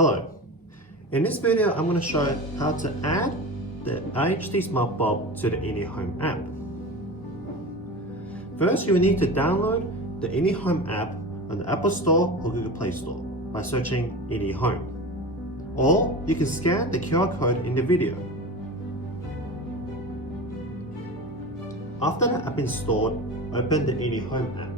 Hello. In this video, I'm going to show how to add the HD Smart Bulb to the iNNi Home app. First, you will need to download the iNNi Home app on the Apple Store or Google Play Store by searching iNNi Home. Or you can scan the QR code in the video. After the app installed, open the iNNi Home app.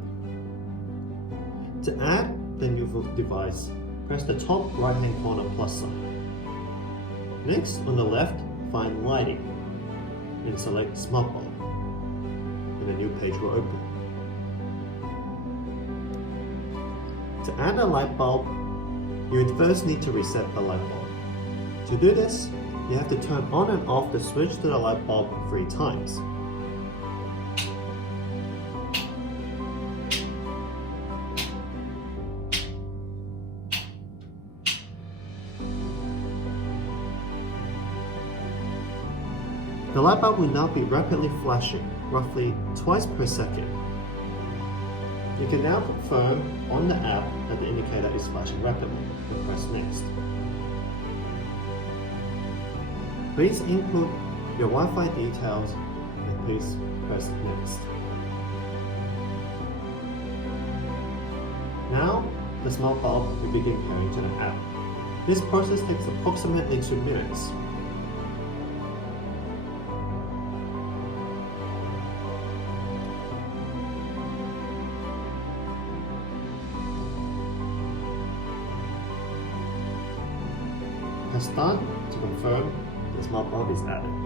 To add the new device, press the top right hand corner plus sign. Next, on the left, find Lighting and select Smart Bulb, and a new page will open. To add a light bulb, you would first need to reset the light bulb. To do this, you have to turn on and off the switch to the light bulb 3 times. The light bulb will now be rapidly flashing, roughly twice per second. You can now confirm on the app that the indicator is flashing rapidly and press Next. Please input your Wi-Fi details and please press Next. Now, the smart bulb will begin pairing to the app. This process takes approximately 2 minutes. Press Done to confirm the smart bulb is added.